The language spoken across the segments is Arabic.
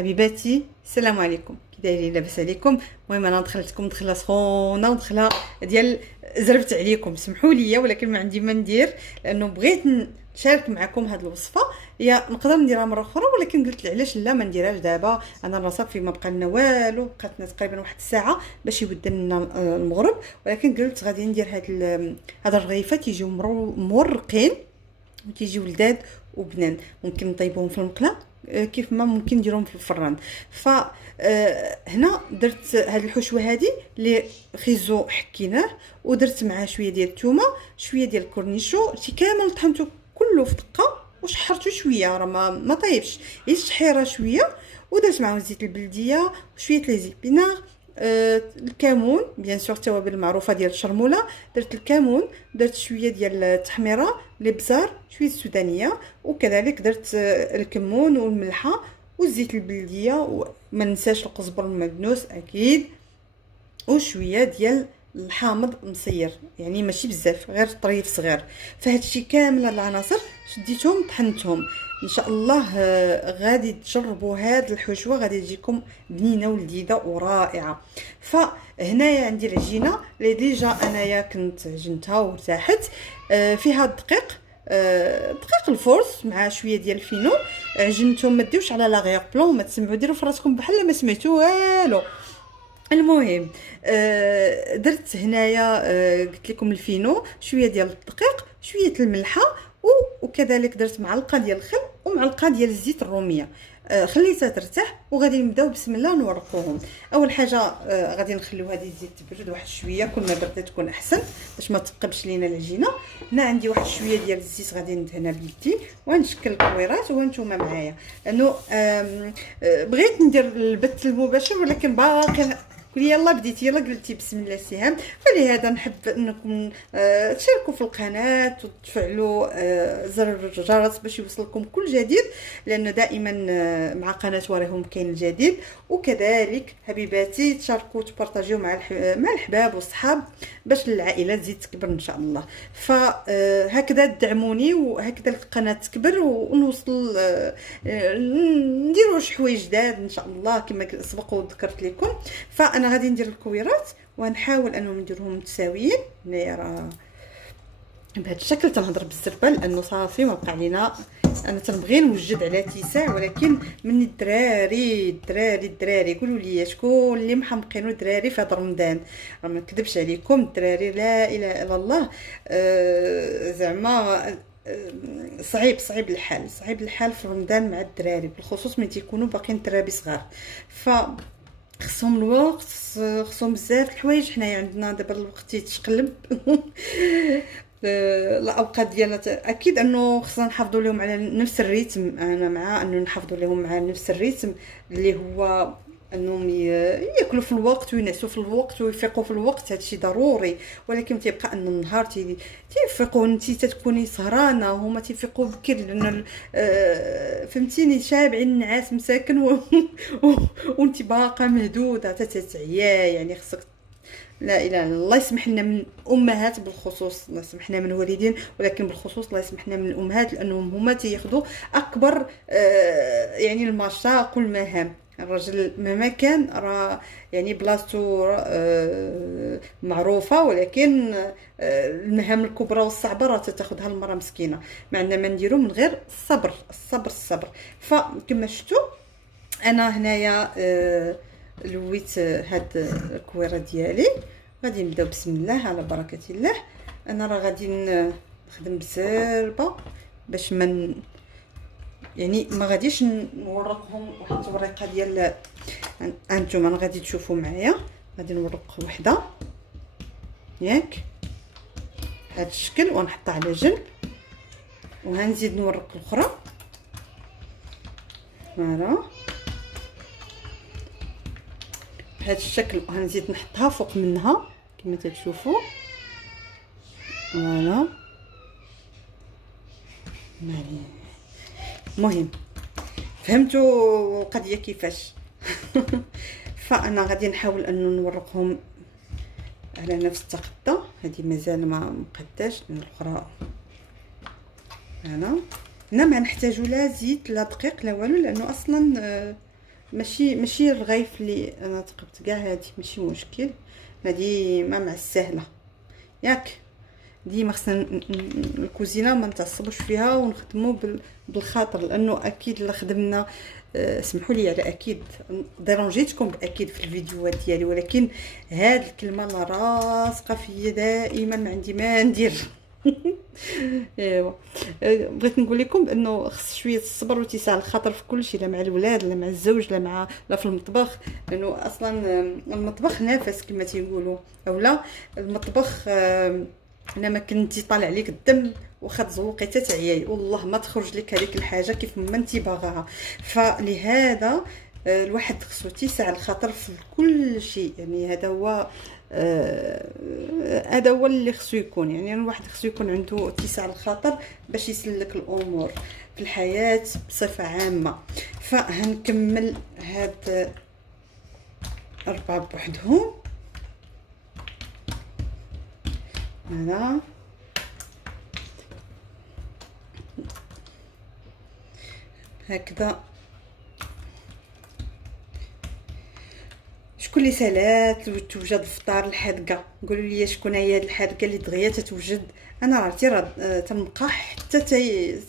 حبيباتي السلام عليكم، كي دايرين؟ لاباس عليكم؟ المهم انا دخلت لكم دخله سخونه ودخله ديال زربت عليكم، سمحوا لي ولكن ما عندي ما ندير، لانه بغيت نشارك معكم هذه الوصفه. هي نقدر نديرها مره اخرى ولكن قلت علاش لا ما نديرهاش دابا. انا راه صافي ما بقى لنا والو، بقات لنا تقريبا واحد الساعه باش يبدا لنا المغرب، ولكن قلت غادي ندير هاد الرغيفات يجيو مورقين وتيجيو لذاذ وبنان. ممكن نطيبوهم في المقله كيف ما ممكن نديرهم في الفران. ف هنا درت هاد الحشوه هادي اللي خيزو حكيناه، ودرت معاه شويه ديال الثومه، شويه ديال الكورنيشو، شي كامل طحنته كله في دقه وشحرته شويه، راه ما طايبش، غير الشحيره شويه. ودرت معاه زيت البلديه وشويه لي زيبينار، الكمون بيان سور، التوابل المعروفه ديال الشرموله. درت الكمون، درت شويه ديال التحميره، الابزار، شويه السودانيه، وكذلك درت الكمون والملحه والزيت البلديه، وما ننساش القزبر المدنوس اكيد، وشويه ديال الحامض مصير، يعني ماشي بزاف، غير طريف صغير. فهادشي كامل هاد العناصر شديتهم طحنتهم. ان شاء الله غادي تجربوا هاد الحشوه، غادي تجيكم بنينه ولذيذه ورائعه. فهنايا عندي العجينه اللي ديجا انايا كنت عجنتها وارتاحت. فيها الدقيق، دقيق الفورس مع شويه ديال الفينو، عجنتهم. ما ديوش على لاغيغ بلون، ما تسمعوا ديروا في راسكم بحال ما سمعتوا والو. المهم درت هنايا قلت لكم الفينو، شويه ديال الدقيق، شويه الملحه، وكذلك درت معلقه ديال الخل ومعلقه ديال الزيت الروميه. خليتها ترتاح وغادي نبداو بسم الله نورقوهم. اول حاجه غادي نخليو هذه تزيد تبرد واحد شويه، كل ما بردت تكون احسن باش ما تقبش لينا العجينه. هنا عندي واحد شويه ديال الزيت غادي ندهنها بيدي ونشكل الكويرات، وانتم معايا لانه بغيت ندير البث المباشر ولكن باقي قولي يلا بديتي، يلا قلتي بسم الله سهام. فلهذا نحب انكم تشاركوا في القناه وتفعلوا زر الجرس باش يوصلكم كل جديد، لان دائما مع قناه وريهم كاين الجديد. وكذلك حبيباتي تشاركوا وتبارطاجيو مع الحباب والصحاب باش العائله تزيد تكبر ان شاء الله. فهكذا تدعموني وهكذا القناه تكبر ونوصل نديروا شي حوايج جداد ان شاء الله كما سبق وذكرت لكم. فانا غادي ندير الكويرات ونحاول انهم نديرهم متساويين. هنايا راه بهذا الشكل تنهضر بالزربه لانه صافي ما بقى علينا. انا تنبغي نوجد على اتساع، ولكن من الدراري قولوا لي شكون اللي محمقين الدراري في هذا رمضان. راه ما نكذبش عليكم، الدراري لا اله الا الله، زعما صعيب الحال في رمضان مع الدراري، بالخصوص ملي تيكونوا باقيين الدراري صغار. خصهم الوقت، خصهم بزاف الحوايج. حنايا عندنا دابا الوقت تيتقلب الاوقات ديالنا اكيد انه خصنا نحافظوا لهم على نفس الريتم. انا مع انه نحافظوا لهم على نفس الريتم اللي هو انهم ياكلوا في الوقت وينعسوا في الوقت ويفيقوا في الوقت، هادشي ضروري. ولكن تيبقى ان النهار تيفيقوا، انت تكوني سهرانه وهما تيفيقوا بكر، لان فهمتيني شابعين النعاس مساكن وانت باقا مهدوده حتى تتعيا. يعني خصك لا اله الا الله يسمح لنا من الامهات بالخصوص، الله يسمح لنا من الوالدين، ولكن بالخصوص الله يسمح لنا من الامهات، لانهم هما تياخذوا اكبر يعني المشاق والمهام. الرجل مهما كان راه يعني بلاصتو معروفه، ولكن المهام الكبرى والصعبه راه تاخذها المراه مسكينه. ما عندنا ما نديرو من غير الصبر. فكما شفتوا انا هنايا لويت هاد الكويره ديالي. غادي نبداو بسم الله على بركه الله. انا راه غادي نخدم بزربه باش يعني ما غاديش نورقهم واحد الورقه ديال انتم. انا غادي تشوفوا معايا، غادي نورق وحده ياك بهذا الشكل ونحطها على جنب، وهنزيد نورق الاخرى فوالا بهذا الشكل، وهنزيد نحطها فوق منها كما تشوفوا فوالا. المهم فهمتوا القضيه كيفاش؟ فانا غادي نحاول انه نورقهم على نفس التقطه. هذه مازال ما مقداش، الاخرى هنا ما نحتاجو لا زيت لا دقيق لا والو، لانه اصلا ماشي الرغيف اللي انا تقبت كاع، هادي ماشي مشكل، هادي ما مع السهله ياك. ديما خصنا الكوزينه ما نتعصبوش فيها ونخدموا بالخاطر، لانه اكيد الا خدمنا سمحوا لي على اكيد ديرونجيتكم باكيد في الفيديوهات ديالي، ولكن هاد الكلمه اللي راسقه فيا دائما ما عندي ما ندير. ايوا بغيت نقول لكم بانه خص شويه الصبر واتساع الخاطر في كل شيء، لا مع الولاد لا مع الزوج لا في المطبخ، لانه اصلا المطبخ نفس كما تيقولوا، اولا المطبخ انا ما كنتي طالع لك الدم واخا تزوقي حتى تعياي والله ما تخرج لك هذيك الحاجه كيف ما انت باغاها. فلهذا الواحد خصو اتساع الخاطر في كل شيء، يعني هذا هو اللي خصو يكون، يعني الواحد خصو يكون عنده اتساع الخاطر باش يسلك الامور في الحياه بصفه عامه. فهنكمل هاد 4 بوحدهم هنا. هكذا شكون اللي سالات توجد الفطار الحادقه؟ قولوا لي شكون هي هاد الحادقه اللي دغيا تتوجد؟ انا عرفتي راه تنبقى حتى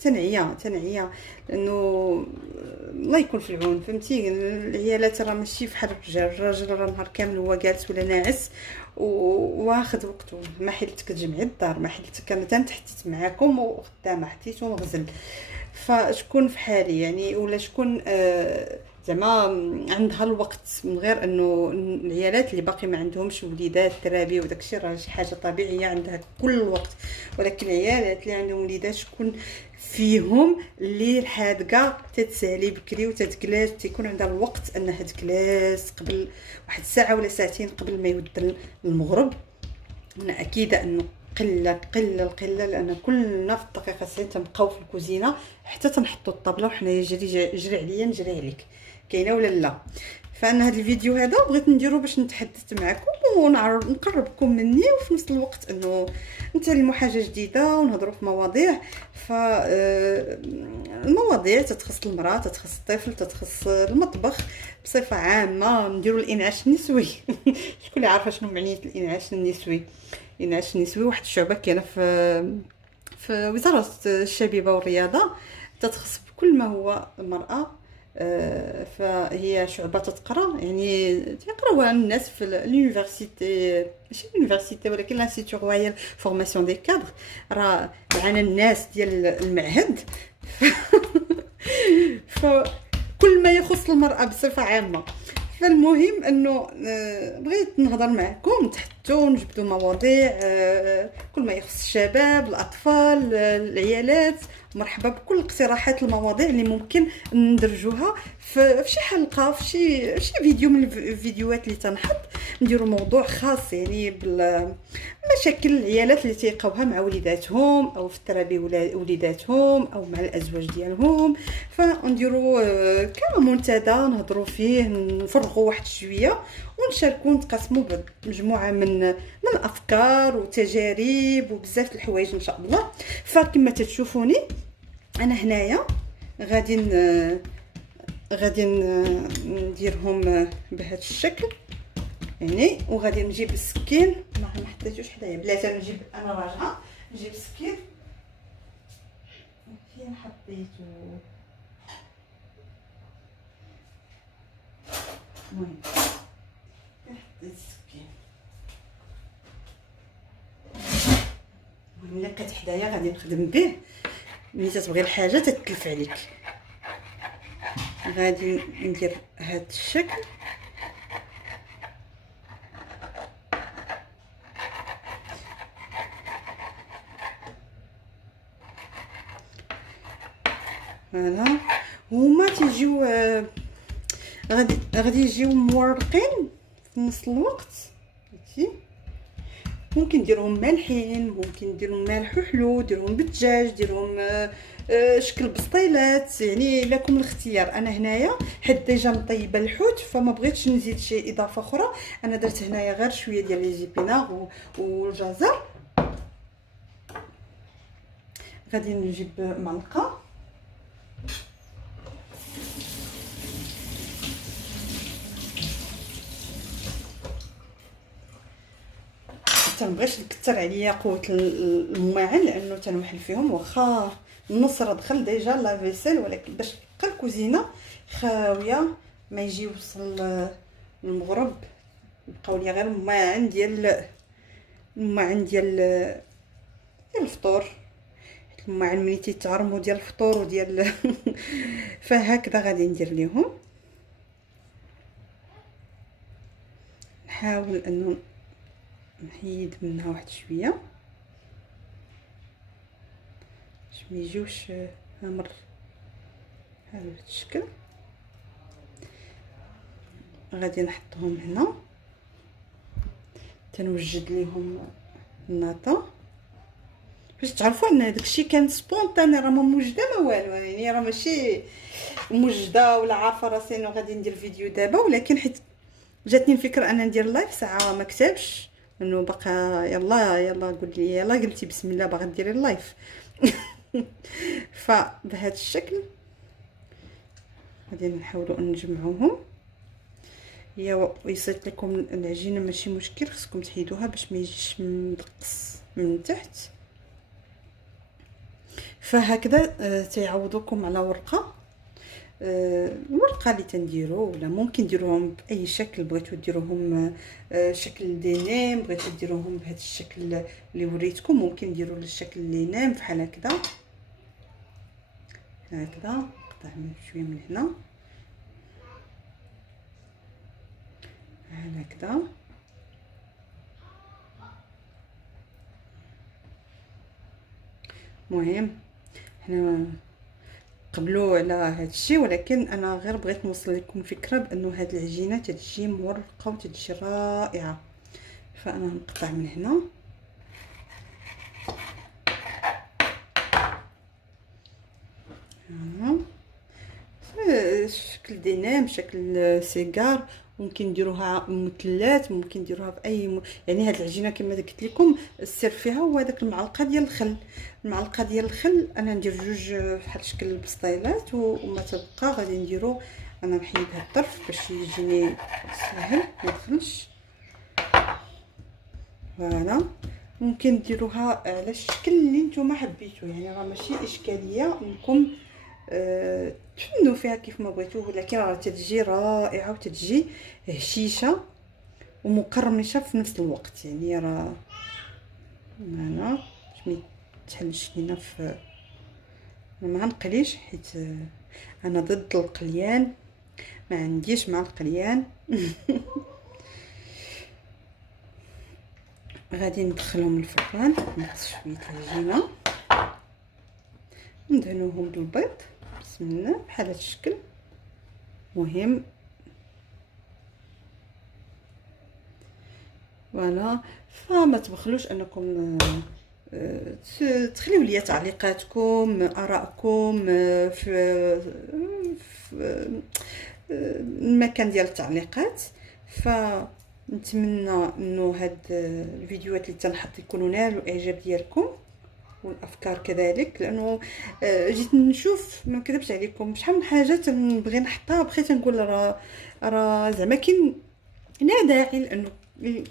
تنعيا لانه الله يكون في العون، فهمتي؟ العيالات راه ماشي فحال الرجال راه نهار كامل هو جالس ولا ناعس واخد وقته. ما حيلتك تجمعي الدار، ما حيلتك انا تنتحتيت معاكم وخدامه حتيت ونغزل، فشكون في حالي يعني؟ ولا شكون زعما عندها الوقت من غير انه العيالات اللي باقي ما عندهمش وليدات ترابي وداكشي راه شي حاجه طبيعيه عندها كل الوقت، ولكن العيالات اللي عندهم وليدات شكون فيهم اللي الحادقه تتسالي بكري وتتجلس تيكون عندها الوقت انها تجلس قبل واحد الساعه ولا ساعتين قبل ما يود المغرب؟ انا اكيده انه قله لان كلنا في الدقيقه 90 تنبقاو في الكوزينه حتى تنحطوا الطابله وحنايا جري عليا نجري عليك، كاينه ولا لا؟ فانا هذا الفيديو هذا بغيت نديرو باش نتحدث معكم ونقربكم مني، وفي نفس الوقت انه نتعلموا حاجه جديده ونهضروا في مواضيع. المواضيع تتخص المراه، تتخص الطفل، تتخص المطبخ بصفه عامه، نديروا الانعاش النسوي. شكون اللي عارفه شنو معنيه الانعاش النسوي؟ الانعاش النسوي واحد الشعبه كاينه في وزاره الشبيبه والرياضه، تتخص بكل ما هو المراه. فهي شعبه تتقرا، يعني تيقراوها الناس في اليونيفرسيتي، ماشي اليونيفرسيتي ولكن لانستيتو رويال فورماسيون دي كادر، راه معنا الناس ديال المعهد. فكل ما يخص المراه بصفه عامه. فالمهم انه بغيت نهضر معكم تحتو نجبدوا مواضيع كل ما يخص الشباب، الاطفال، العيالات. مرحبا بكل اقتراحات المواضيع اللي ممكن ندرجوها في شي حلقه، في شي فيديو من الفيديوهات اللي تنحط، نديروا موضوع خاص يعني بالمشاكل العيالات اللي تيلقاوها مع وليداتهم او في الترابي وليداتهم او مع الازواج ديالهم. فنديروا كمنتدى نهضروا فيه، نفرغوا واحد شويه ونشاركوا نتقاسموا بمجموعه من الافكار وتجارب وبزاف الحوايج ان شاء الله. فكما تشوفوني انا هنايا غادي نديرهم بهذا الشكل يعني، وغادي نجيب السكين، ما حطيتوش حدايا بلاتي، نجيب انا راجعه نجيب السكين فين حطيتو. المهم حطيت السكين، المهم لقيت حدايا غادي نخدم به. ملي تتبغي الحاجه تتكلف عليك. غادي ندير هذا الشكل فوالا. هما تيجيو غادي يجيو مورقين في نفس الوقت، فهمتي؟ ممكن ديرهم مالحين، ممكن ديرهم مالح وحلو، ديرهم بالدجاج، ديرهم شكل بسطيلات، يعني لكم الاختيار. انا هنايا حيت ديجا مطيبه الحوت فما بغيتش نزيد شي اضافه اخرى، انا درت هنايا غير شويه ديال لي زيبينار والجزر. غادي نجيب معلقه تنبغيش نكثر عليا قوه الماعن لانه تنوحل فيهم، واخا النص راه دخل ديجا لا فيسيل، ولكن باش تبقى الكوزينه خاويه ما يجي يوصل المغرب يبقاو لي غير الماعن ديال الفطور. الماعن ملي تيتعرموا ديال الفطور وديال فهكذا غادي ندير ليهم. نحاول انه نحيد منها واحد شويه باش ما يجيوش امر بحال هذا الشكل. غادي نحطهم هنا، تنوجد ليهم الناطه باش تعرفوا ان داكشي كان سبونطاني، راه ما موجده ما والو، يعني راه ماشي موجده ولا عارفه راسي انه غادي ندير فيديو دابا، ولكن حيت جاتني الفكره انا ندير لايف ساعه ما كتبش انه باقا يلا قول لي يلا قلتي بسم الله باغا ديري اللايف. فبهذا الشكل غادي نحاولوا نجمعوهم. هي وصلت لكم العجينه ماشي مشكل، خصكم تحيدوها باش ما يجيش مدقص من تحت. فهكذا تيعوضوكم على ورقه الورقه اللي تنديروا، ولا ممكن ديروهم باي شكل بغيتو ديروهم شكل دينام، بغيتو ديروهم بهذا الشكل اللي وريتكم، ممكن ديروا الشكل اللي نام بحال هكذا نقطع من شويه من هنا بحال هكذا. المهم حنا قبلوا على هذا الشيء، ولكن انا غير بغيت نوصل لكم فكره بانه هذه العجينه تتجي مورقه وتتجي رائعه. فانا نقطع من هنا شكل دينام، شكل سيجار، ممكن نديروها مثلثات، ممكن نديروها باي يعني هاد العجينه كما قلت لكم السر فيها هو داك المعلقه ديال الخل. المعلقه ديال الخل انا ندير جوج بحال شكل البسطيلات، وما تبقى غادي نديرو انا نحيد هاد الطرف باش يجيني سهل ما يدخلش. فوالا ممكن ديروها على الشكل اللي نتوما حبيتو، يعني راه ماشي اشكاليه انكم تفنوا فيها كيف ما بغيتوه، ولكن راه تتجي رائعه وتتجي هشيشه ومقرمشه في نفس الوقت. يعني راه معنا باش ما يتحلش لينا في ما نقليش، حيت انا ضد القليان، ما عنديش مع القليان. غادي ندخلهم الفران، نقص شويه العجينه ندهنوهم بالبيض بسم الله بحال هذا الشكل. مهم فوالا. فما تبخلوش انكم تخليو لي تعليقاتكم ارائكم في المكان ديال التعليقات. فنتمنى انه هاد الفيديوهات اللي تنحط يكونوا نالوا الاعجاب ديالكم والافكار كذلك، لانه جيت نشوف ما نكذبش عليكم شحال من حاجه تنبغي نحطها، بغيت نقول راه زعما كاين لا داعي، لانه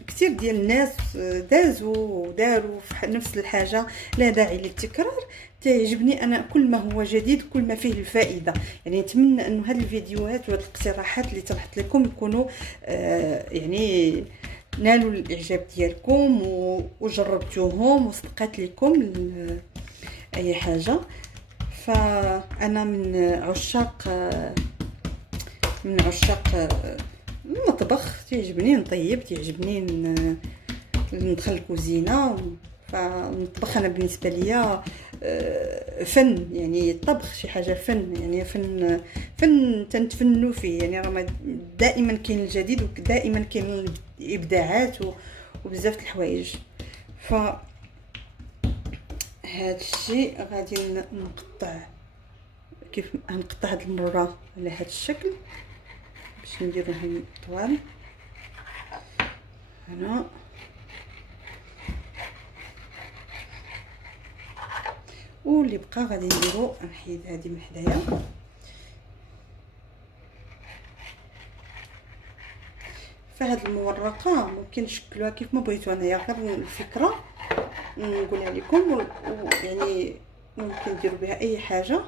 كثير ديال الناس دازوا وداروا في نفس الحاجه، لا داعي للتكرار. تعجبني انا كل ما هو جديد كل ما فيه الفائده. يعني نتمنى انه هذه الفيديوهات وهذه الاقتراحات اللي تنحط لكم يكونوا يعني نالوا الاعجاب ديالكم وجربتوهم وصدقات لكم اي حاجه. فانا من عشاق المطبخ، تعجبني نطيب، تعجبني ندخل الكوزينه. فالمطبخ انا بالنسبه ليا فن، يعني الطبخ شي حاجه فن، يعني فن تنتفنوا فيه. يعني راه دائما كاين الجديد ودائما كاين الابداعات وبزاف د الحوايج. ف هذا الشيء غادي نقطع كيف غنقطع هاد المره على هذا الشكل باش نديروهم طوال هنا. واللي بقى غادي نديرو نحيد هذه من حدايا. فهاد المورقه ممكن نشكلوها كيف ما بغيتو. انايا غير الفكره نقولها لكم، يعني ممكن ديروا بها اي حاجه،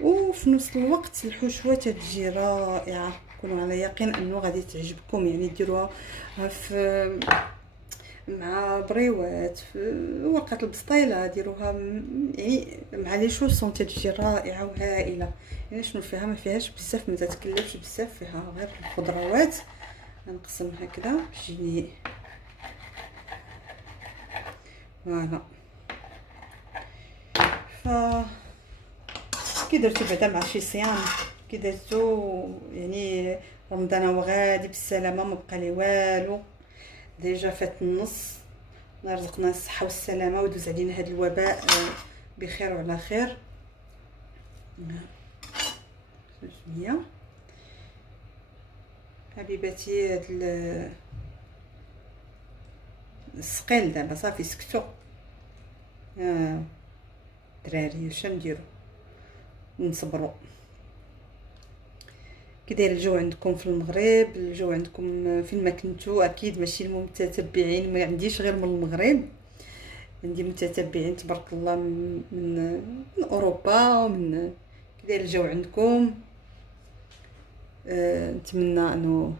وفي نفس الوقت الحشوه تتجي رائعه. كونوا على يقين انه غادي تعجبكم. يعني ديروها في مع بريوات، في ورقه البسطيله، ديروها يعني مع لي شوسون تتجي رائعه وهائله. يعني شنو فيها؟ ما فيهاش بزاف، ما تتكلفش بزاف، فيها غير الخضروات. غنقسم هكذا باش تجيني فوالا. ف كي درتو بعدا مع شي صيام، كي درتو يعني رمضان هو غادي بالسلامه، ما بقى لي والو، ديجا فات النص. الله يرزقنا الصحه والسلامه ويدوز علينا هذا الوباء بخير وعلى خير. شويه حبيباتي، هاد السقيل دابا صافي سكتو. دراري واش نديرو؟ نصبروا. كي داير الجو عندكم في المغرب؟ الجو عندكم فين ما كنتو؟ اكيد ماشي المتتبعين، ما عنديش غير من المغرب، عندي متتبعين تبارك الله من اوروبا ومن. كي داير الجو عندكم؟ نتمنى انه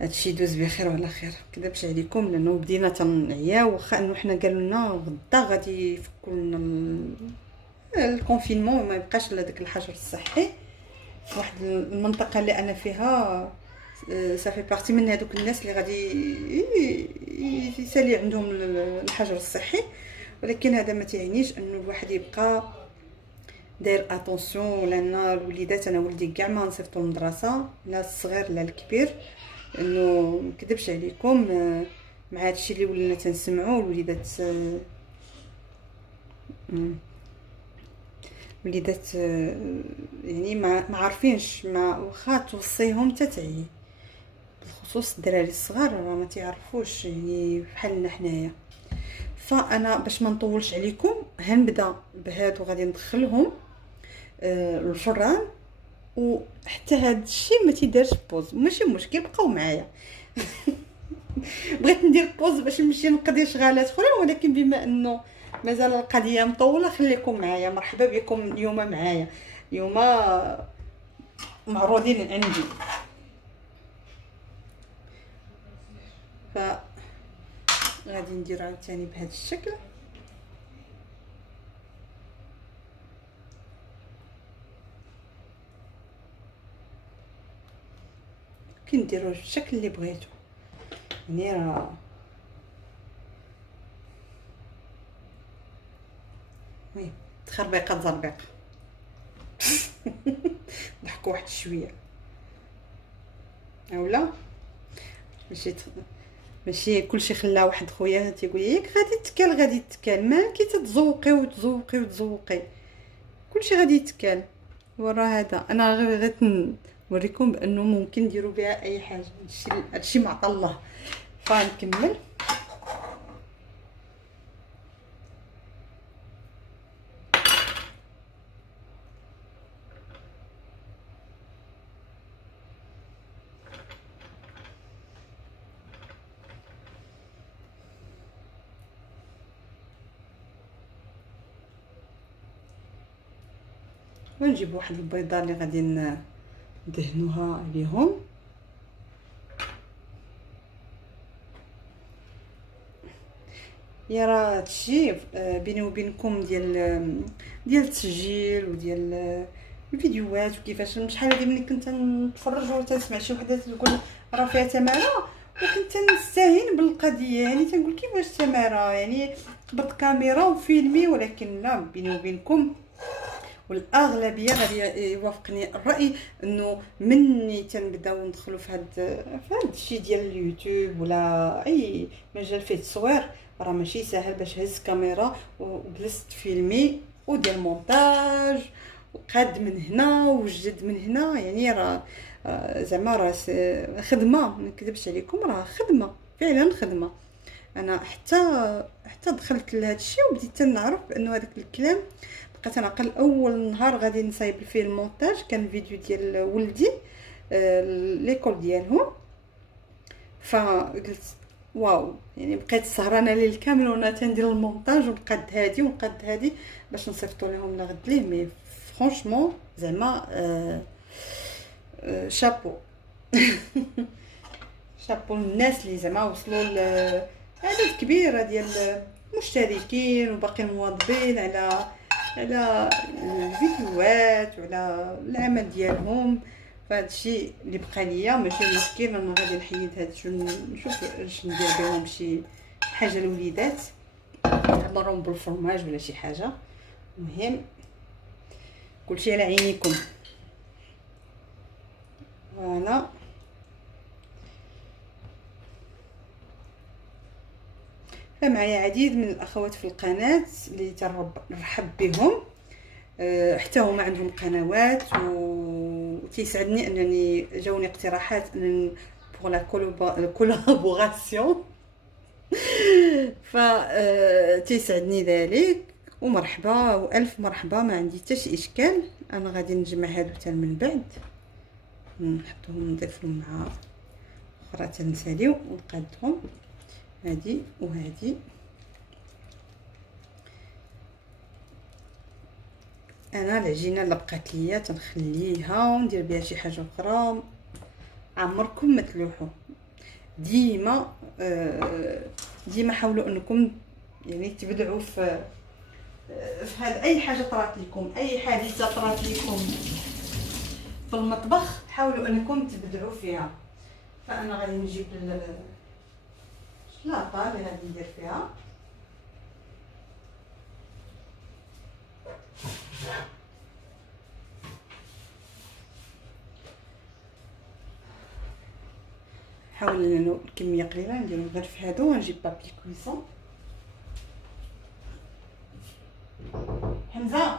هادشي يدوز بخير وعلى خير. كذبش عليكم لانه بدينا تنعياو، واخا انه حنا قالوا لنا غدا غادي يفكوا لنا الكونفينمون، ما يبقاش الا داك الحجر الصحي في واحد المنطقه اللي انا فيها. صافي بارتي من هذوك الناس اللي غادي يسالي عندهم الحجر الصحي، ولكن هذا ما تعنيش انه الواحد يبقى داير اتونسيون. لان الوليدات، انا ولدي كاع ما نصيفطو للمدرسه، لا الصغير لا الكبير، انه مكذبش عليكم مع هادشي اللي ولينا تنسمعوا. الوليدات وليدات يعني ما عارفينش، ما واخا توصيهم تتعي، بالخصوص الدراري الصغار راه ما تعرفوش يعني بحالنا حنايا. فانا باش ما نطولش عليكم هنبدا بهادو، غادي ندخلهم الفران، وحتى هاد الشيء ما تيدارش بوز، ماشي مشكل، بقاو معايا. بغيت ندير بوز باش نمشي نقضي شغالات اخرى، ولكن بما انه مازال القضيه مطوله خليكم معايا. مرحبا بكم اليوم معايا، اليوم معروضين عندي. ف غادي ندير عاوتاني بهذا الشكل. كنديروا بالشكل اللي بغيتو، يعني راه وي تخربيقه زربيقه. ضحكوا واحد شويه اولا، ماشي كلشي خلا. واحد خويا تيقول لي ياك غادي تكال غادي تكال، ما كي تتزوقي وتزوقي وتزوقي كلشي غادي يتكال. ورا هذا انا غير نوريكم بانه ممكن نديروا بها اي حاجه. هادشي معطى الله. فنكمل. ونجيب واحد البيضه اللي غادي ندهنوها عليهم. يا راه هادشي بيني وبينكم ديال التسجيل وديال الفيديوهات، وكيفاش شحال هادي ملي كنت نتفرج وتنسمع شي وحده تقول راه فيها تماره، وكنت نستهين بالقضيه. يعني تنقول كيفاش تماره، يعني قبضت كاميرا وفيلمي. ولكن لا، بيني وبينكم والاغلبيه غادي يوافقني الراي انه مني تنبداو ندخلوا في هاد الشيء ديال اليوتيوب ولا اي مجال فيه التصوير، راه ماشي ساهل باش هز كاميرا وجلست فيلمي ودير مونتاج وقاد من هنا وجد من هنا. يعني راه زعما راه خدمه، ما نكذبش عليكم، راه خدمه فعلا خدمه. انا حتى دخلت لهذا الشيء وبديت نعرف بانه هذاك الكلام. بقيت نعقل اول نهار غادي نصايب فيه المونتاج كان فيديو ديال ولدي، ليكول ديالهم. فقلت واو، يعني بقيت سهرانه الليل كامل وانا تندير المونتاج، ونقاد هادي ونقاد هادي باش نصيفطو لهم لغد ليه. مي فرانشمون زعما شابو. شابو الناس اللي زعما وصلوا لعدد كبيره ديال المشتركين وباقيين مواظبين على الفيديوهات وعلى العمل ديالهم. فهذا الشيء اللي بقى ليا ماشي مشكل، انا غادي نحيد هاد نشوف اش ندير بهم، شي حاجه للوليدات، نعمرهم بالفرماج ولا شي حاجه. المهم كلشي على عينيكم. فوالا فمعايا عديد من الاخوات في القناه اللي ترحب بهم، حتى هما عندهم قنوات، وتيسعدني انني جاوني اقتراحات ان بور لا كولابوراسيون. ف تيسعدني ذلك، ومرحبا والف مرحبا، ما عندي حتى شي اشكال. انا غادي نجمع هادو حتى من بعد نحطهم نضيفهم مع اخرى تنساليو ونقادهم هادي وهادي. انا العجينه اللي بقات ليا تنخليها وندير بها شي حاجه اخرى. عمركم ما تلوحوا، ديما ديما حاولوا انكم يعني تبدعوا في هذا. اي حاجه طرات لكم، اي حادثه طرات لكم في المطبخ، حاولوا انكم تبدعوا فيها. فانا غادي نجيب الشلاطه اللي غادي ندير فيها. حاول انه الكميه قليله نديرو غير في هادو، ونجيب بابي كويسون. حمزه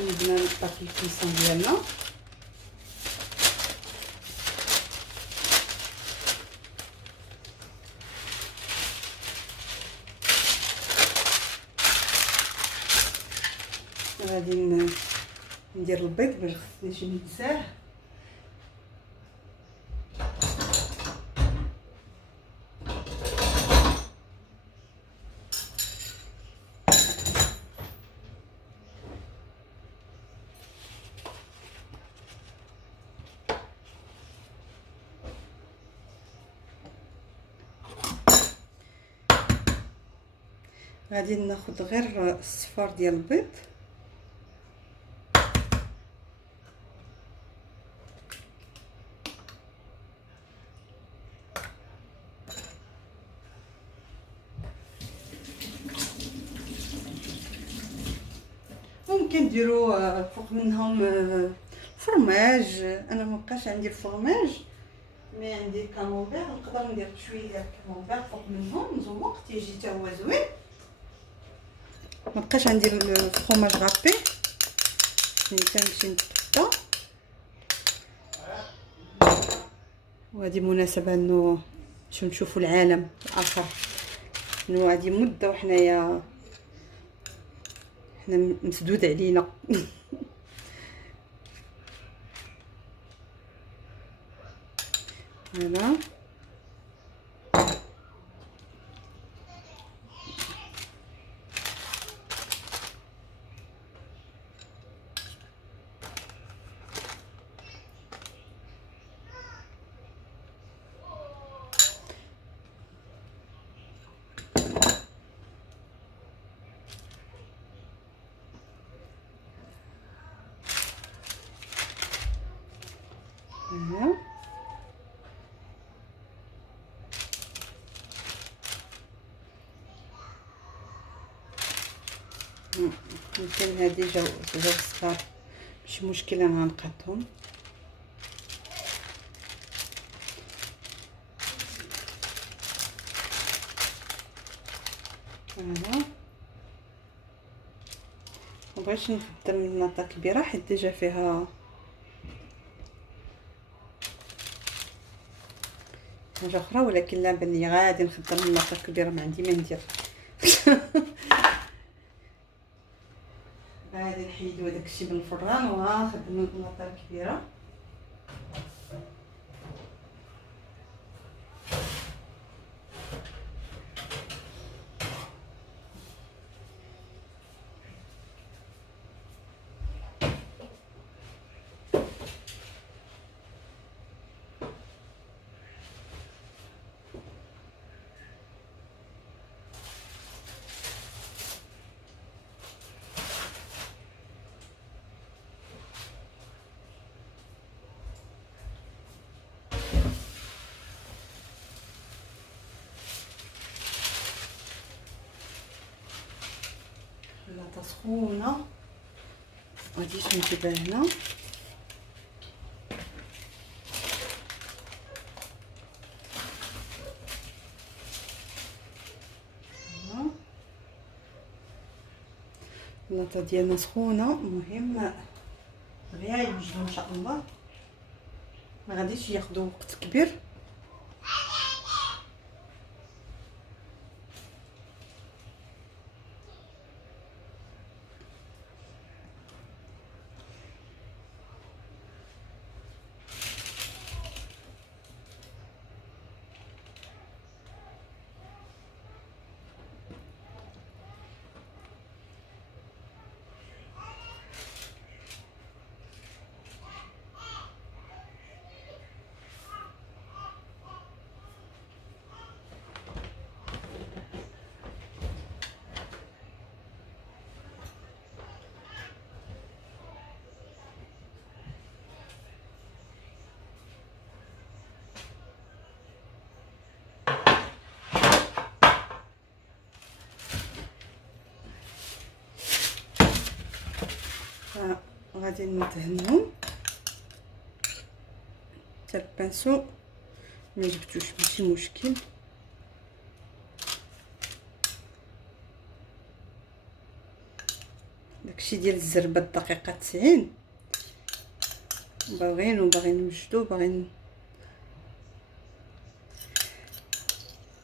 عندنا البابي كويسون ديالنا. غادي ندير البيض باش خصنيش ننساه. غادي ناخذ غير الصفار ديال البيض. ممكن ديروا فوق منهم فرماج. انا مابقاش عندي الفرماج، مي عندي كامونبير، نقدر ندير شويه ديال الكامونبير فوق منهم مزوق تيجي حتى هو زوين. مابقاش عندي الفرماج غابي، تنمشي نتغدى. وهذه مناسبه انه نشوفوا العالم الاخر، انه هذه مده وحنايا حنا مسدود علينا. هنا يمكن هادي جاو صغار ماشي مشكل، انا غنقادهم. فوالا مبغيتش نخدم لاطه كبيره حيت ديجا فيها حاجه اخرى، ولكن لا بان لي غادي نخدم لاطه كبيره، ما عندي ما ندير. غادي نحيدو هذاك الشيء من الفران ونخدم اللاطه الكبيره. اللاطه سخونه، غادي نجيبها هنا. اللاطه ديالنا سخونه، المهم غير يوجدوا ان شاء الله، ما غاديش ياخذوا وقت كبير. غادي ندهنهم حتى البانسو ما جبتوش ماشي مشكل. داكشي ديال الزربه الدقيقه 90 باغيين نوجدو باغيين.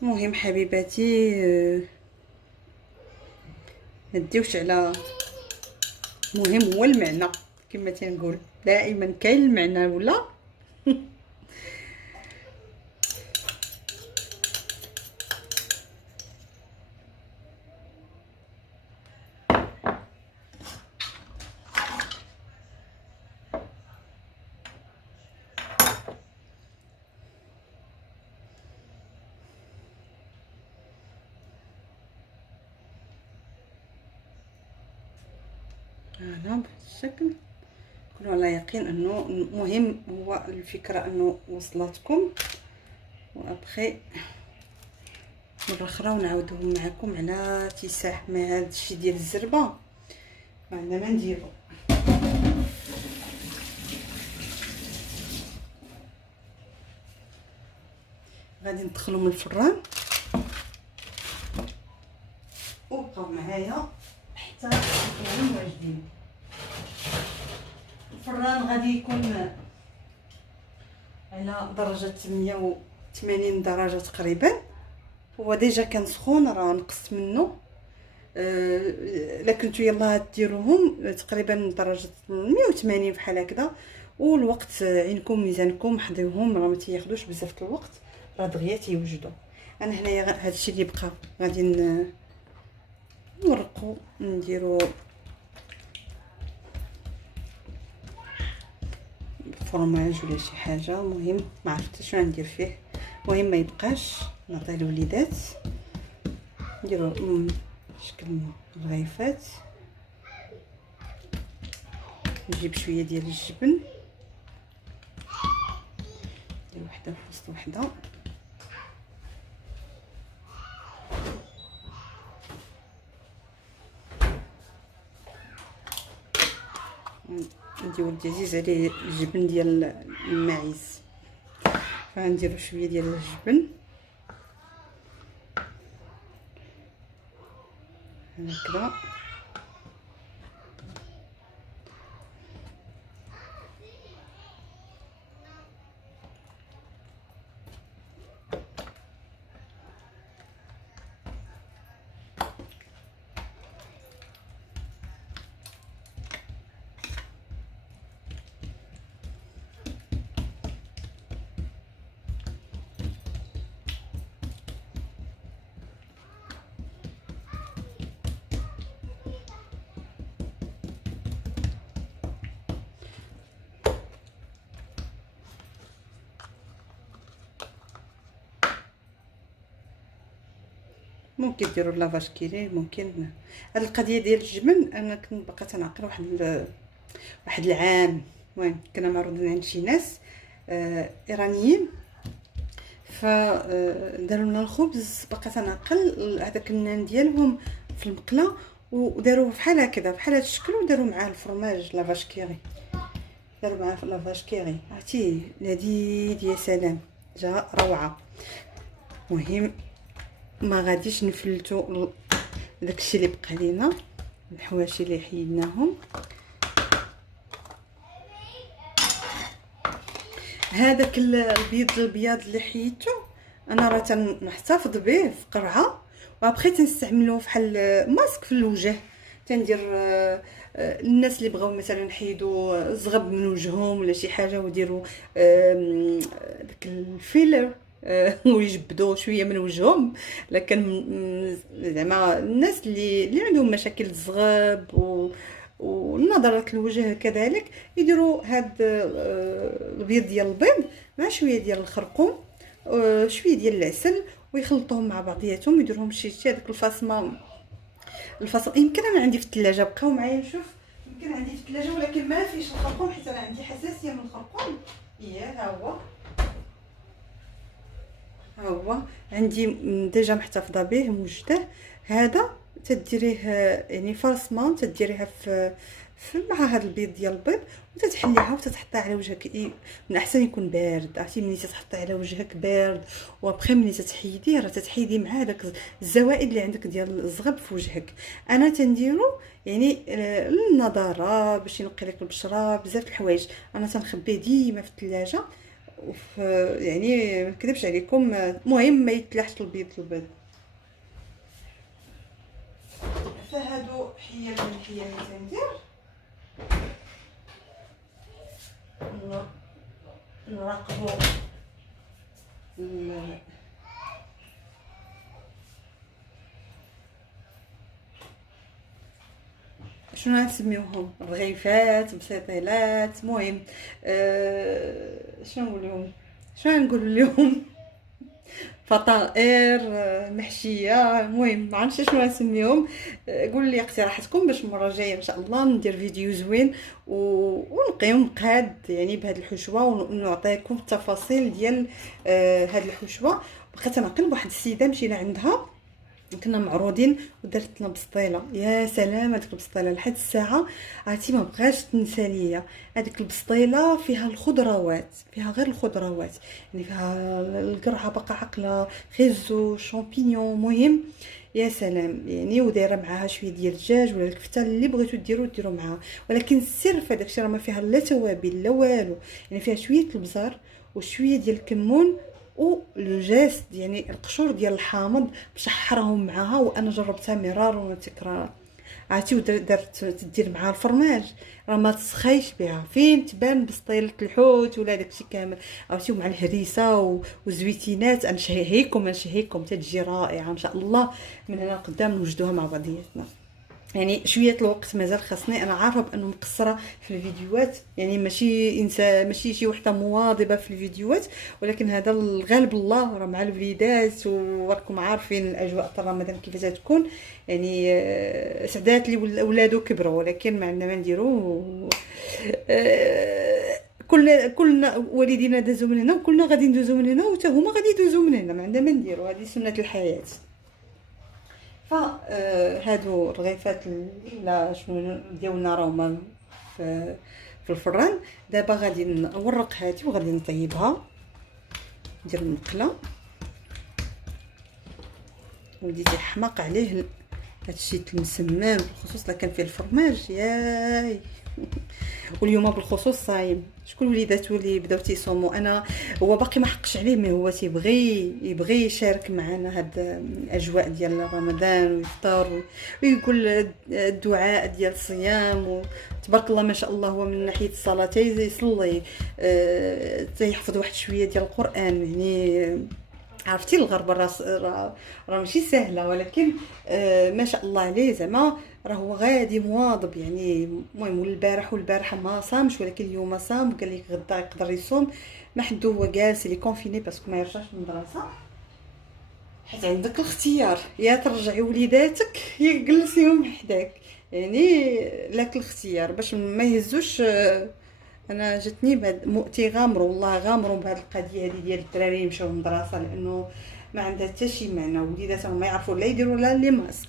المهم حبيباتي ما ديوش على، المهم هو المعنى كما تنقول دائما، كاين المعنى ولا هنا بهذا الشكل. كونوا على يقين انه المهم هو الفكره انه وصلتكم، وابخي مره اخرى ونعاودهم معكم على اتساع مع هذا الشيء ديال الزربه. ما عندنا ما نديرو. غادي ندخلهم الفران وبقاو معايا حتى يكونوا واجدين. الفران غادي يكون على درجه 180 درجه تقريبا، هو ديجا كان سخون، راه نقصت منه. الا كنتو يلاه ديروهم تقريبا درجه 180 بحال هكذا، والوقت عينكم ميزانكم حضيوهم، راه ما تياخذوش بزاف الوقت، راه دغيا تيوجدوا. انا هنايا هادشي اللي بقى غادي نورقو نديرو فرماج ولا شي حاجه. المهم ما عرفتش شنو ندير فيه، المهم ما يبقاش نعطيه للوليدات. نديرو شكل الرغيفات، نجيب شويه ديال الجبن، ندير وحده في وسط وحده. عندي ولدي عزيز عليه الجبن ديال الماعز، فغنديرو شويه ديال الجبن هكذا. ممكن ديروا لافاج كيري، ممكن. هاد القضيه ديال الجبن انا كنت باقا تنعقل واحد العام، المهم كنا معروضين عند شي ناس ايرانيين، فداروا لنا الخبز، باقا تنعقل هذاك النان ديالهم في المقله، وداروه بحال هكذا بحال هذا الشكل، وداروا معاه الفرماج لافاج كيري، داروا معاه لافاج كيري، عرفتي لذيذ يا سلام، جا روعه. مهم ما غاديش نفلتو داكشي اللي بقى لينا، الحواشي اللي حيدناهم. هذاك البياض اللي حيدته انا راه تنحتفظ به في قرعه، وابخي تنستعملوه فحال ماسك في الوجه. تندير الناس اللي بغاو مثلا يحيدوا الزغب من وجههم ولا شي حاجه، وديروا داك الفيلر ويجبدوا شويه من وجههم، لكن زعما الناس اللي عندهم مشاكل الزغب ونظرات الوجه كذلك، يديروا هاد البيض ديال البيض مع شويه ديال الخرقوم، شويه ديال العسل، ويخلطوهم مع بعضياتهم، يديرهم شي هذاك الفاصمه. يمكن انا عندي في الثلاجه، بقاو معايا نشوف، يمكن عندي في الثلاجه ولكن ما فيش الخرقوم حيت انا عندي حساسيه من الخرقوم. ها هو عندي ديجا محتفظه به موجوده. هذا تديريه يعني فاصمه، تديريها في مع هذا البيض ديال البيض، وتتحليها وتتحطيها على وجهك. من احسن يكون بارد، عرفتي ملي تتحطيه على وجهك بارد، وابخي ملي تتحيديه راه تتحيدي مع داك الزوائد اللي عندك ديال الزغب في وجهك. انا تنديرو يعني للنضاره، باش ينقي لك البشره، بزاف الحوايج. انا تنخبيه ديما في الثلاجه، يعني ما نكذبش عليكم، المهم ما يتلاحش البيض. فهادو حيال من الحيال اللي تندير، نراقبو شنو نسميوهم، رغيفات، مسيطيلات، المهم شنو نقول لهم فطائر محشيه، المهم ما عرفتش شنو نسميهم. قول لي اقتراحاتكم باش المره الجايه ان شاء الله ندير فيديو زوين ونقيم قاد يعني بهاد الحشوه، ونعطيكم التفاصيل ديال هاد الحشوه. بقيت نعقل بواحد السيده مشينا عندها، كنا معروضين ودرت لنا بسطيله، يا سلام هذيك البسطيله لحد الساعه عرفتي ما بغاش تنسى ليا. هذيك البسطيله فيها الخضروات، فيها غير الخضروات، يعني فيها القرعه باقا عقله، خيزو، شامبينيون، مهم يا سلام يعني. ودايره معاها شويه ديال الدجاج ولا الكفته، اللي بغيتو ديروا معاها، ولكن السر في داكشي راه ما فيها لا توابل لا والو، يعني فيها شويه البزار وشويه ديال الكمون ولوجاست، يعني القشور ديال الحامض مشحرهم معاها، وانا جربتها مرارا وتكرارا. عرفتي ودرت تدير معاها الفرماج، راه ما تسخيش بها، فين تبان بسطيله الحوت ولا داكشي كامل، عرفتي، مع الهريسه وزويتينات. نشهيكم تتجي رائعه ان شاء الله. من هنا قدام نوجدوها مع بعضياتنا. يعني شويه الوقت مازال خاصني، انا عارفه بانه مقصره في الفيديوهات، يعني ماشي انسان، ماشي شي وحده مواظبه في الفيديوهات، ولكن هذا الغالب الله راه مع الوليدات، وراكم عارفين الاجواء تاع رمضان كيفاش تكون. يعني سعدات لي ولادو كبروا، ولكن ما عندنا ما نديرو. كلنا والدينا دازوا من هنا، وكلنا غادي ندوزو من هنا، وتا هما غادي يدوزو من هنا، ما عندنا ما نديرو، هذه سنه الحياه. هادو الرغيفات لا شنو ديالنا راهما في في الفران. دابا غادي نورق هذه وغادي نطيبها، ندير المقله. وليدي حماق عليه هادشي المسمن، بالخصوص الا كان فيه الفرماج ياي. واليوم بالخصوص صايم. شكون وليداتو اللي بداو تيصوموا؟ انا هو باقي ما حقش عليه، مي هو يبغي يشارك معنا هاد الاجواء ديال رمضان، ويفطر ويقول الدعاء ديال الصيام. تبارك الله ما شاء الله، هو من ناحيه الصلاه تيصلي، تيحفظ واحد شويه ديال القران. يعني عرفتي الغربه راه ماشي سهله، ولكن ما شاء الله عليه زعما راه هو غادي مواظب. يعني المهم والبارحه ما صامش، ولكن اليوم صام، وقال لك غدا يقدر يصوم. ما حدو هو جالس لي كونفيني باسكو ما يرجعش من المدرسه. حيت عندك الاختيار، يا ترجعي وليداتك يا جلسيهم حداك. يعني لك الاختيار باش ما يهزوش. انا جاتني بهاد تيغامروا، والله غامروا بهاد القضيه هذه ديال الدراري يمشيو للمدرسه، لانه ما عندها حتى شي معنى. وليداتهم ما يعرفوا لا يديروا لا لي ماسك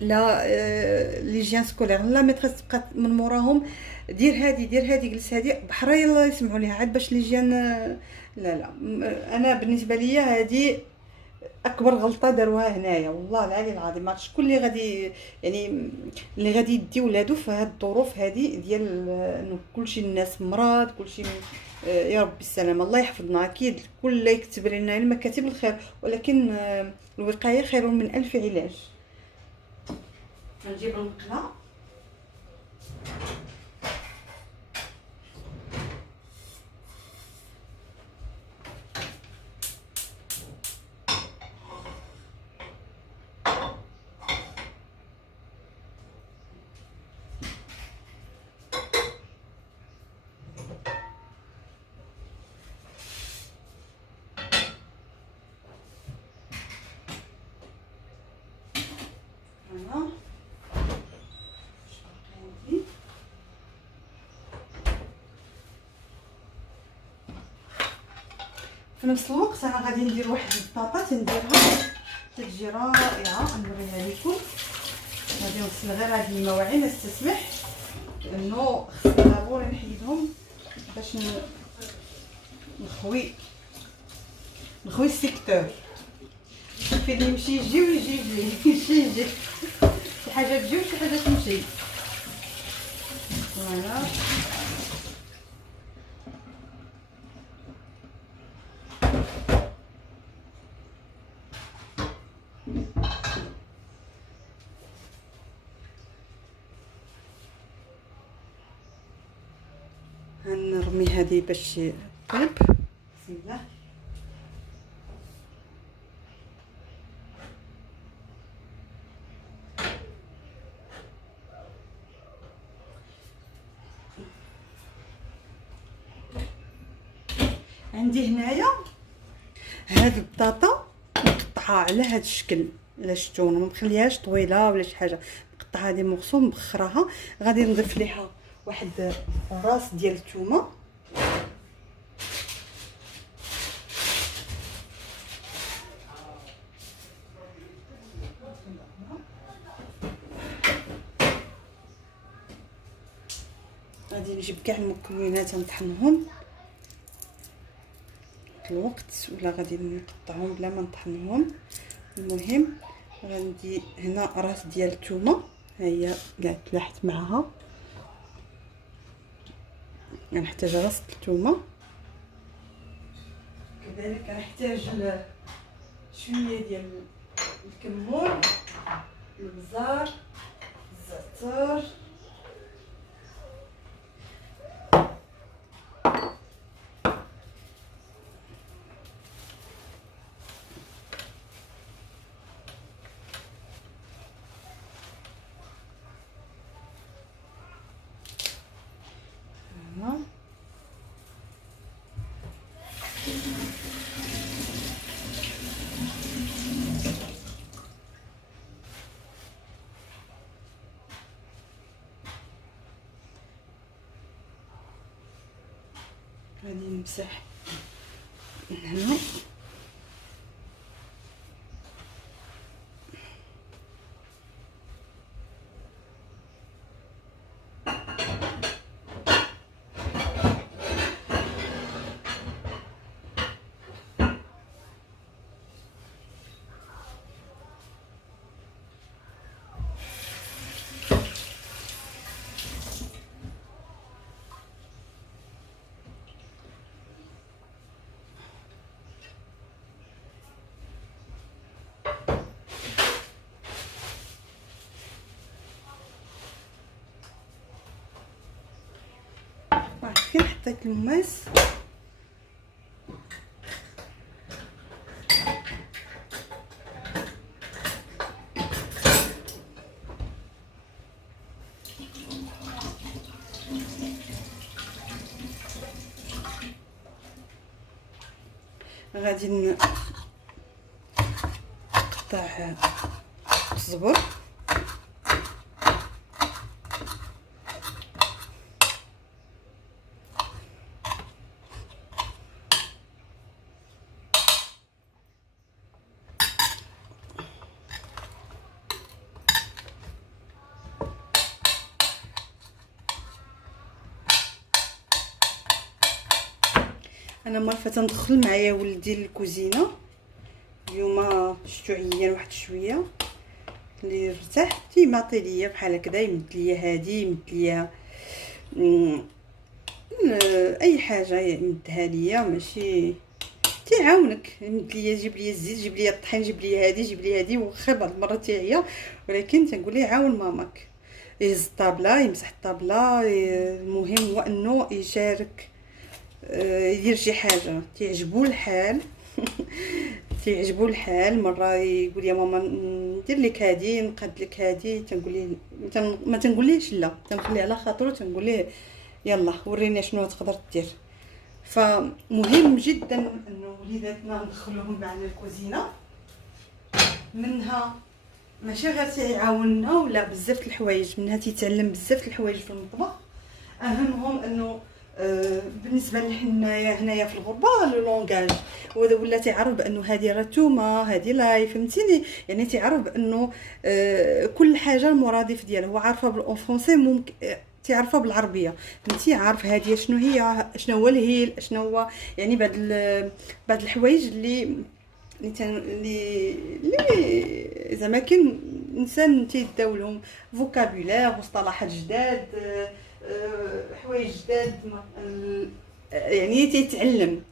لا ليجيان سكولير، لا ميتريس تبقى من موراهم دير هادي جلس هادي بحرا يلا يسمعوا ليها عاد باش ليجيان. لا انا بالنسبه ليا هادي اكبر غلطه داروها هنايا، والله العلي العظيم. ما عرفتش شكون اللي غادي يعني اللي غادي يدي ولادو في هاد الظروف هادي ديال انه كلشي الناس مرض كلشي. يا ربي السلامه، الله يحفظنا. اكيد كل يكتب لنا المكاتب الخير، ولكن الوقايه خير من الف علاج. نجيب المقله. في نفس الوقت انا غادي ندير واحد البطاطا تنديرها تتجي رائعه، نوريها لكم. غادي نغسل غير هاد المواعين استسمح، لانه خصني ضروري نحيدهم باش نخوي السيكتور. في اللي يمشي يجي ويجي يمشي يجي، شي حاجه تجي وشي حاجه تمشي. فوالا هنرمي هذه باش طيب. بسم الله. عندي هنايا هاد البطاطا مقطعه على هاد الشكل، الا شفتوا ما مخليهاش طويله ولا شي حاجه، مقطعه هذه مغسول مبخراها. غادي نضيف ليها واحد راس ديال الثومه، غادي نجيب كاع المكونات نطحنهم الوقت، ولا غادي نقطعهم بلا ما نطحنهم. المهم غندي هنا راس ديال الثومه، ها هي كاع تلاحت معها. غنحتاج راس الثومه، كذلك غنحتاج شويه ديال الكمون، البزار، الزعتر، غادي نمسح من هنا. حطيت الماس. غادي نقطع الزبر. انا مرة تندخل معايا ولدي للكوزينه اليوم، شفتو عيان واحد شويه اللي ارتاح تيماطي ليا بحال هكذا، يمد ليا هادي، يمد ليا اي حاجه يمدها ليا، ماشي تيعاونك، يمد ليا جيب ليا الزيت، جيب ليا الطحين، جيب ليا هادي، جيب ليا هادي. واخا بعض المرات تيعيا ولكن تنقول ليه عاون ماماك، يهز الطابله، يمسح الطابله. المهم هو انه يشارك، يدير شي حاجه تعجبو الحال. تعجبو الحال. مره يقول يا ماما ندير لك هادي، نقاد لك هادي، تنقول ليه ما تنقوليش لا، تنخليه على خاطرو، تنقول ليه يلا وريني شنو تقدر دير. فمهم جدا انه وليداتنا ندخلوهم معنا الكوزينه، منها ماشي غير تيعاوننا ولا بزاف الحوايج، منها تيتعلم بزاف الحوايج في المطبخ. اهمهم انه بالنسبه لحنايا هنايا في الغربه لو لونغاج، ولا تعرف بانه هذه راه توما، هذه لاي، فهمتيني؟ يعني تعرف بانه كل حاجه المرادف ديالها هو عارفه بالفرنسي، ممكن تعرفها بالعربيه، فهمتي؟ عارف هذه شنو هي، شنو هو الهيل، شنو هو يعني بعض الحوايج اللي زعما كاين انسان تيداو لهم فوكابولير، مصطلحات جداد، حوايج جداد، يعني تيتعلم.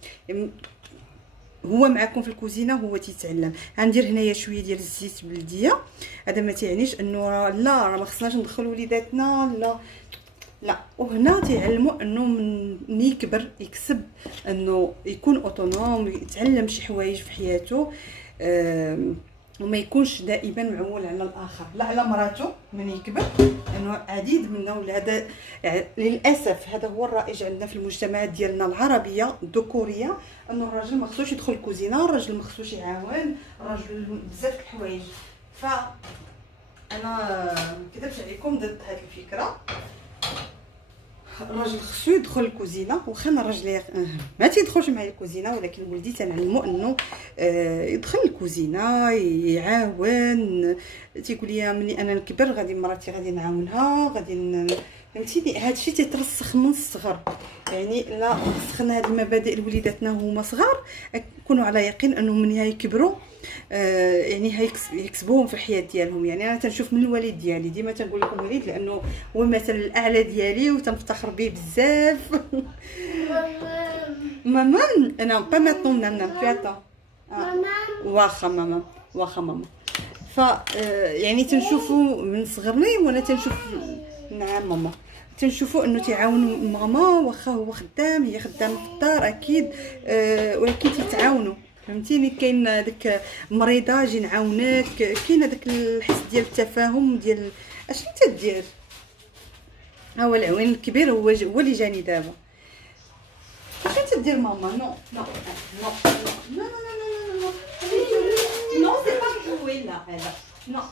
هو معكم في الكوزينه هو تيتعلم. غندير هنايا شويه ديال الزيت بلديه، هذا ما تيعنيش انه لا راه ما خصناش ندخلوا وليداتنا، لا. وهنا تيعلموا انه من يكبر يكسب انه يكون اوتونوم، يتعلم شي حوايج في حياته، وما يكونش دائما معول على الاخر، لا على مراته من يكبر. انه عديد من الاولاد يعني للاسف هذا هو الرائج عندنا في المجتمعات ديالنا العربيه الذكوريه، انه الراجل ما خصوش يدخل الكوزينه، الراجل ما خصوش يعاون، الراجل بزاف الحوايج. ف انا ما كذبش عليكم ضد هذه الفكره. الراجل خصو يدخل الكوزينه، واخا انا الراجل ما تيدخلش معايا الكوزينه، ولكن ولدي تنعلمو انه يدخل الكوزينه يعاون. تيقول لي ملي انا نكبر غادي مراتي غادي نعاونها، غادي فهمتيني؟ هادشي تيترسخ من الصغر. يعني لا رسخنا هاد المبادئ لوليداتنا هما صغار، كونوا على يقين انهم من يكبروا يعني هيكسبوهم في الحياه ديالهم. يعني انا تنشوف من الوالد ديالي، ديما تنقول لكم الوالد لانه هو المثل الاعلى ديالي وتنفتخر به بزاف. ماما انا با ماتون نام فياتا واخا ماما، واخا ماما. ف يعني تنشوفوا من صغرني وانا تنشوف، نعم ماما، تنشوفوا انه تعاون ماما، واخا هو خدام هي خدامه في الدار اكيد، ولكن تيتعاونوا، فهمتيني؟ كاين داك مريضه اجي نعاونك، كاين هذاك الحس ديال التفاهم ديال اشنو تدير. ها هو العوين الكبير هو اللي جاني دابا. اشنو تدير ماما؟ نو نو نو نو نو نو سي با جوي لا هذا نو.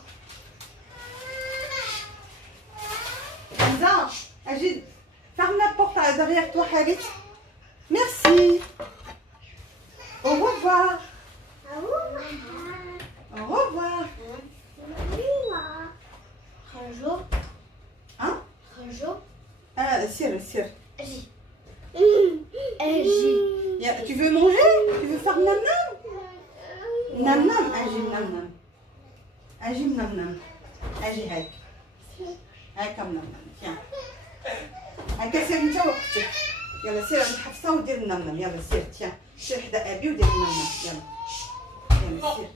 Hamza, agis, ferme la porte derrière toi, Khalid. Merci. Au revoir. Au revoir. Bonjour. Hein? Bonjour. Sire. Agis. Tu veux manger? Tu veux faire nam-nam? Nam-nam, agis nam-nam. Agis nam-nam. Agis هاك. هاك nam-nam. Tiens. هاكا سير انت وقتك. يلا سير عند حفصه ودير النمنم. يلا سير تيان. سير حدا ابي ودير النمنم. يلا سير.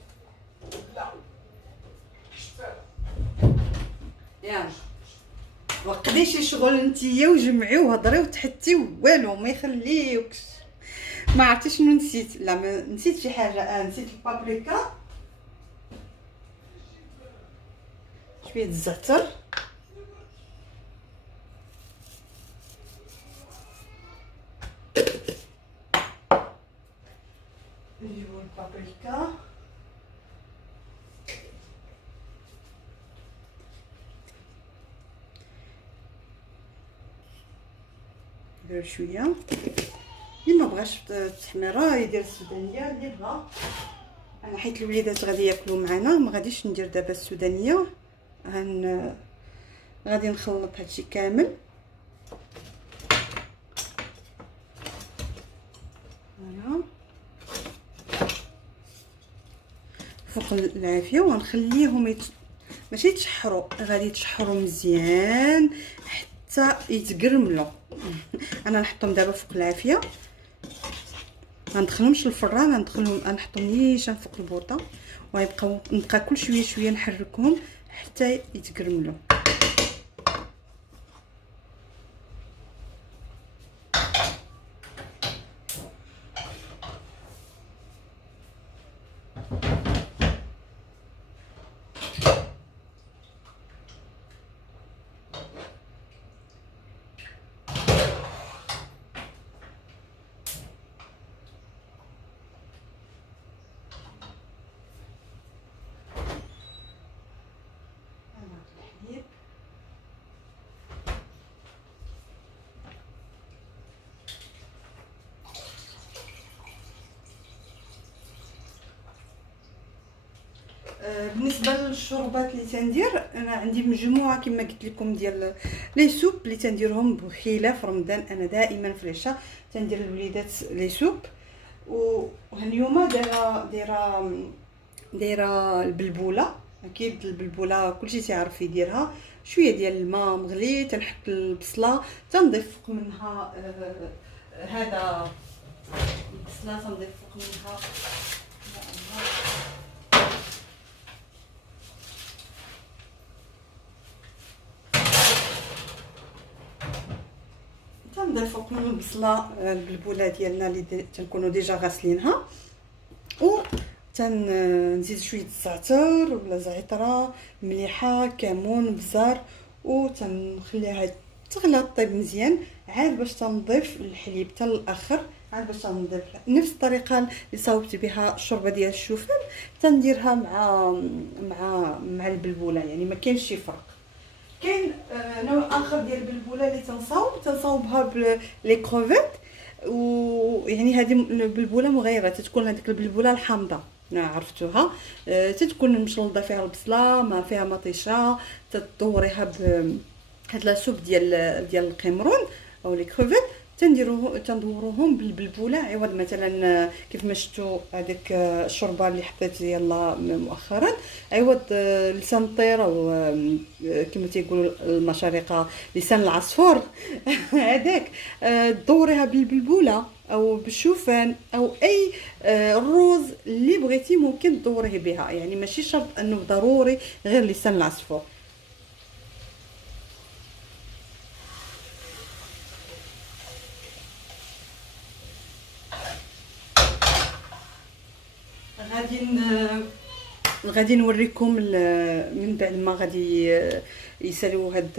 يلا وقدي شي شغل نتيا وجمعي وهضري وتحتي والو ما يخليوكش. ما عرفتي شنو نسيت؟ لا ما نسيت شي حاجه. نسيت البابريكا، شويه الزعتر، نجيبو البابريكا، ندير شويه. اللي ما بغاش التحميره يدير السودانيه، اللي بغا. انا حيت الوليدات غادي ياكلوا معنا ما غاديش ندير دابا السودانيه. غادي نخلط هادشي كامل. هنا فوق العافيه، وغنخليهم ماشي يتشحروا، غادي يتشحروا مزيان حتى يتقرملوا. انا نحطهم دابا فوق العافيه، ما ندخلهمش الفران، نحطهم نيشان فوق البوطه، نبقى كل شويه شويه نحركهم حتى يتقرملوا. بالنسبه للشربات اللي تندير، انا عندي مجموعه كما قلت لكم ديال لي سوب اللي تنديرهم بخلاف رمضان. انا دائما في العشاء تندير للوليدات لي سوب. وهاليوم دايره البلبوله. اكيد البلبوله كلشي تيعرف يديرها. شويه ديال الماء مغلي، تنحط البصله، تنضيف فوق منها هذا البصله، تنضيف فوق منها تنضيف فوق من البصله البلبوله ديالنا اللي تنكونوا ديجا غاسلينها، و تنزيد شويه الزعتر ولا زعتره، مليحه، كمون، بزار، وتنخليها تغلى طيب مزيان. عاد باش تنضيف الحليب حتى الاخر، عاد باش تنضيف نفس الطريقه اللي صاوبت بها الشوربه ديال الشوفان، تنديرها مع البلبوله، يعني ما كاينش شي فرق. كاين نوع اخر ديال البلبوله اللي تنصاوبها بلي كروفيت، ويعني هذه البلبوله مغيره، تتكون هذيك البلبوله الحامضه عرفتوها، تتكون مشلضه فيها البصله، ما فيها مطيشه، تدوريها بهاد لا سوب ديال القمرون او لي كروفيت، تندوروهم بالبلبوله، عوض مثلا كيف ما شفتوا هذيك الشوربه اللي حطيت يلا مؤخرا، عوض لسان الطير او كما تيقولوا المشارقه لسان العصفور هذاك، دوريها بالبلبوله او بالشوفان او اي الروز اللي بغيتي ممكن تدوريه بها، يعني ماشي شرط انه ضروري غير لسان العصفور. غادي نوريكم من بعد ما غادي يسالوا هاد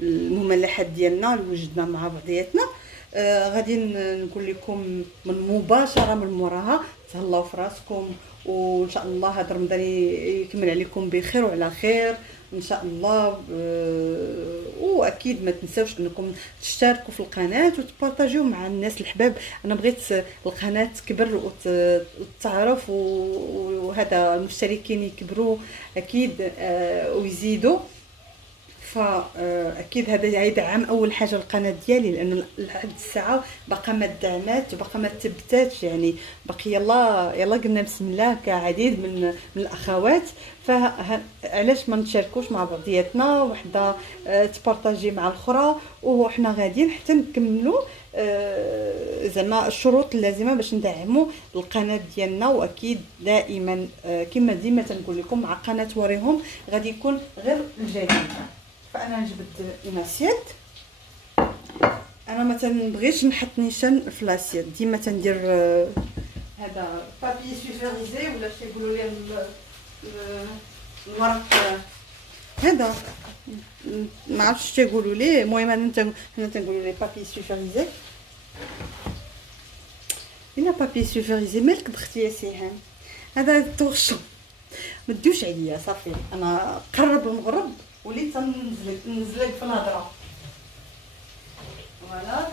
المملحات ديالنا اللي وجدنا مع بعضياتنا. غادي نقول لكم من مباشره من موراها تهلاو في راسكم، وان شاء الله هذا رمضان يكمل عليكم بخير وعلى خير ان شاء الله. واكيد ما تنساوش انكم تشتركوا في القناه وتبارطاجيو مع الناس الحباب. انا بغيت القناه تكبر وتعرف، وهذا المشتركين يكبروا اكيد ويزيدوا. فاكيد هذا يدعم اول حاجه القناه ديالي، لانه لحد الساعه باقا ما دعمات وباقا ما تثبتاتش، يعني باقي يلا قلنا بسم الله كعديد من الاخوات. فعلاش ما نتشاركوش مع بعضياتنا، وحده تبارطاجي مع الاخرى، وحنا غاديين حتى نكملوا زعما الشروط اللازمه باش ندعموا القناه ديالنا. واكيد دائما كما ديما تنقول لكم مع قناه وريهم غادي يكون غير الجديد. فانا جبت اون اسيت. انا ما تنبغيش نحط نيشان في لاسيت، ديما تندير هذا بابي سوفيريزي ولا تيقولوا ليه الورق هذا، ما عرفتش تيقولوا ليه، المهم حنا تنقولوا ليه بابي سوفيريزي. هنا بابي سوفيريزي. مالك دختي يا سيهان؟ هذا توش ما تدوش عليا صافي. انا قرب المغرب وليت ننزلك في الهضره. فوالا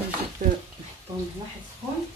نجيب نحطهم هنا حيت سخون.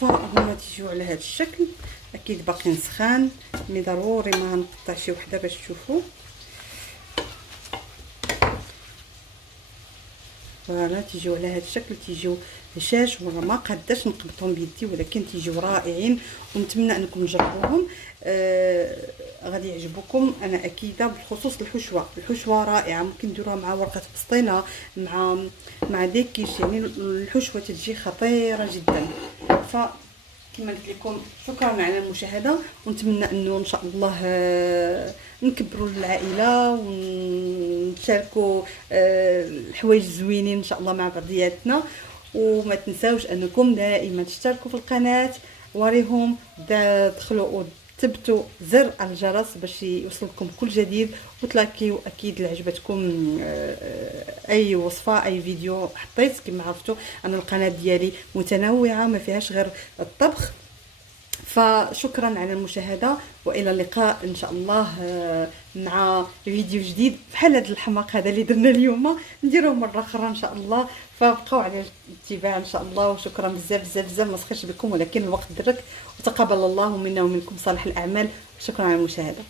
فهما تيجيو على هذا الشكل. اكيد باقي سخان، مي ضروري ما نقطع شي وحده باش تشوفوا. فوالا تيجيو على هذا الشكل، تيجيو هشاش، ولا ما قاداش نقبطهم بيدي، ولكن تيجيو رائعين ونتمنى انكم تجربوهم. غادي يعجبوكم انا اكيده، بالخصوص الحشوه رائعه. ممكن ديروها مع ورقه بسطيله، مع ديكيش، يعني الحشوه تجي خطيره جدا. فكما قلت لكم شكرا على المشاهده، ونتمنى انه ان شاء الله نكبروا العائله ونشاركوا الحوايج زوينين ان شاء الله مع بعضياتنا. وما تنساوش انكم دائما تشتركوا في القناه، وريهم تدخلوا وتثبتوا زر الجرس باش يوصلكم كل جديد، وتلاكيو اكيد اللي عجبتكم اي وصفه اي فيديو حطيت. كما عرفتوا انا القناه ديالي متنوعه ما فيهاش غير الطبخ. فشكرا على المشاهده، والى اللقاء ان شاء الله مع فيديو جديد بحال هذا الحماق هذا اللي درنا اليوم، نديروه مره اخرى ان شاء الله. فبقاو على الاتباع ان شاء الله، وشكرا بزاف بزاف بزاف. ما سخرش بكم ولكن الوقت درك، وتقبل الله منا ومنكم صالح الاعمال. شكرا على المشاهده.